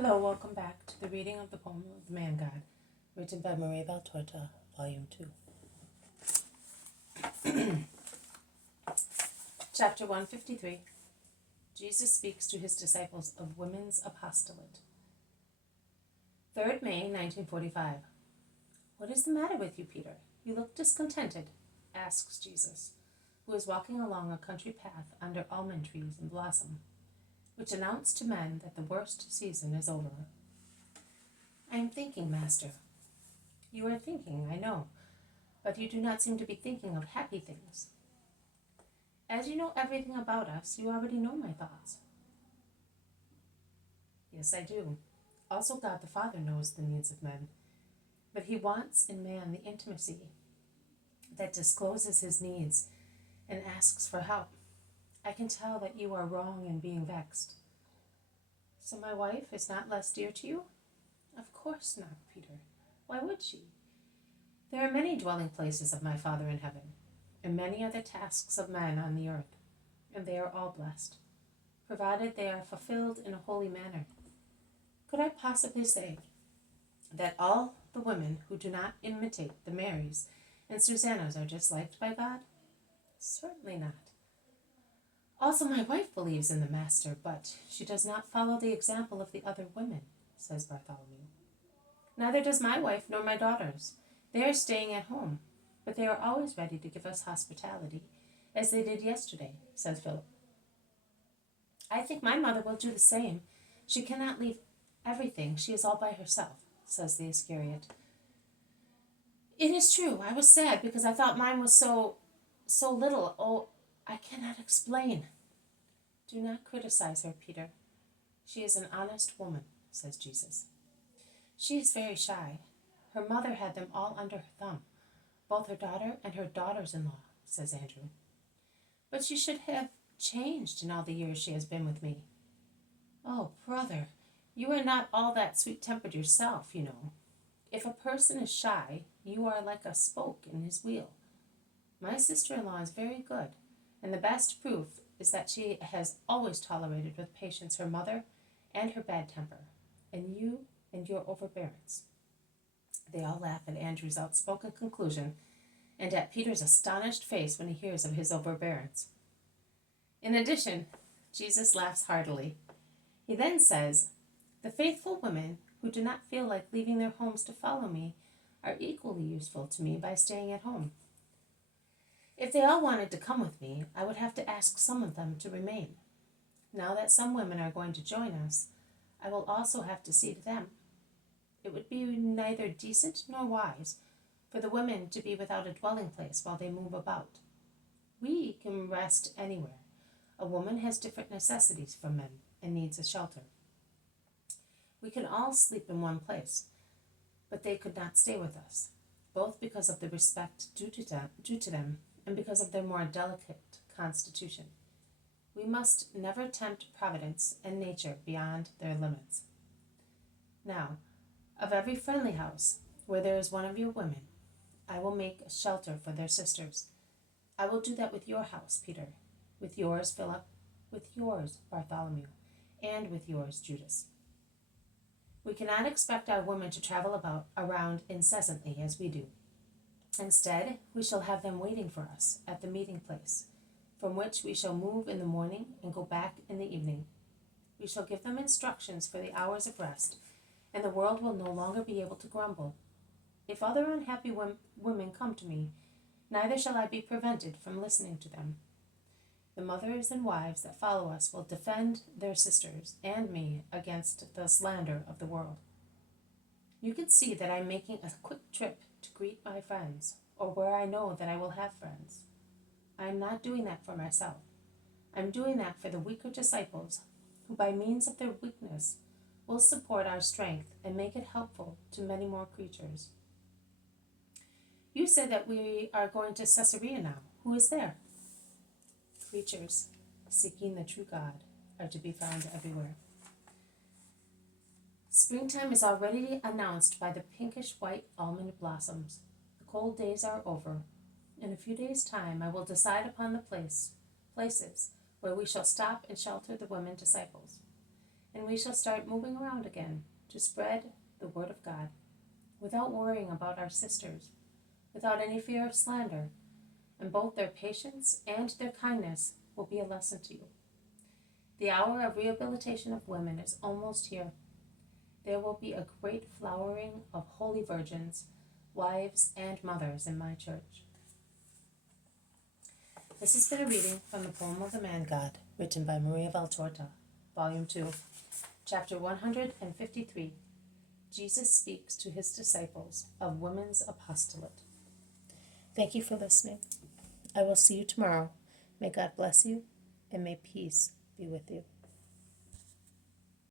Hello, welcome back to the reading of the poem of the Man God, written by Maria Valtorta, Volume 2. Chapter 153. Jesus speaks to his disciples of Women's Apostolate. 3rd May, 1945. What is the matter with you, Peter? You look discontented, asks Jesus, who is walking along a country path under almond trees in blossom, which announce to men that the worst season is over. I am thinking, Master. You are thinking, I know, but you do not seem to be thinking of happy things. As you know everything about us, you already know my thoughts. Yes, I do. Also, God the Father knows the needs of men, but he wants in man the intimacy that discloses his needs and asks for help. I can tell that you are wrong in being vexed. So my wife is not less dear to you? Of course not, Peter. Why would she? There are many dwelling places of my Father in heaven, and many are the tasks of men on the earth, and they are all blessed, provided they are fulfilled in a holy manner. Could I possibly say that all the women who do not imitate the Marys and Susannas are disliked by God? Certainly not. Also, my wife believes in the Master, but she does not follow the example of the other women, says Bartholomew. Neither does my wife nor my daughters. They are staying at home, but they are always ready to give us hospitality, as they did yesterday, says Philip. I think my mother will do the same. She cannot leave everything. She is all by herself, says the Iscariot. It is true. I was sad because I thought mine was so little. Oh, I cannot explain. Do not criticize her, Peter. She is an honest woman, says Jesus. She is very shy. Her mother had them all under her thumb, both her daughter and her daughters-in-law, says Andrew. But she should have changed in all the years she has been with me. Oh, brother, you are not all that sweet-tempered yourself, you know. If a person is shy, you are like a spoke in his wheel. My sister-in-law is very good, and the best proof is that she has always tolerated with patience her mother and her bad temper, and you and your overbearance. They all laugh at Andrew's outspoken conclusion and at Peter's astonished face when he hears of his overbearance. In addition, Jesus laughs heartily. He then says, the faithful women who do not feel like leaving their homes to follow me are equally useful to me by staying at home. If they all wanted to come with me, I would have to ask some of them to remain. Now that some women are going to join us, I will also have to see to them. It would be neither decent nor wise for the women to be without a dwelling place while they move about. We can rest anywhere. A woman has different necessities from men and needs a shelter. We can all sleep in one place, but they could not stay with us, both because of the respect due to them and because of their more delicate constitution. We must never tempt Providence and nature beyond their limits. Now, of every friendly house where there is one of your women, I will make a shelter for their sisters. I will do that with your house, Peter, with yours, Philip, with yours, Bartholomew, and with yours, Judas. We cannot expect our women to travel around incessantly as we do. Instead, we shall have them waiting for us at the meeting place, from which we shall move in the morning and go back in the evening. We shall give them instructions for the hours of rest, and the world will no longer be able to grumble. If other unhappy women come to me, neither shall I be prevented from listening to them. The mothers and wives that follow us will defend their sisters and me against the slander of the world. You can see that I'm making a quick trip to greet my friends, or where I know that I will have friends. I am not doing that for myself. I'm doing that for the weaker disciples, who by means of their weakness will support our strength and make it helpful to many more creatures. You said that we are going to Caesarea now. Who is there? Creatures seeking the true God are to be found everywhere. Springtime is already announced by the pinkish-white almond blossoms. The cold days are over. In a few days' time, I will decide upon the places where we shall stop and shelter the women disciples. and we shall start moving around again to spread the Word of God without worrying about our sisters, without any fear of slander, and both their patience and their kindness will be a lesson to you. The hour of rehabilitation of women is almost here. There will be a great flowering of holy virgins, wives, and mothers in my church. This has been a reading from the poem of the Man God, written by Maria Valtorta, Volume 2, Chapter 153. Jesus speaks to his disciples of Women's Apostolate. Thank you for listening. I will see you tomorrow. May God bless you, and may peace be with you.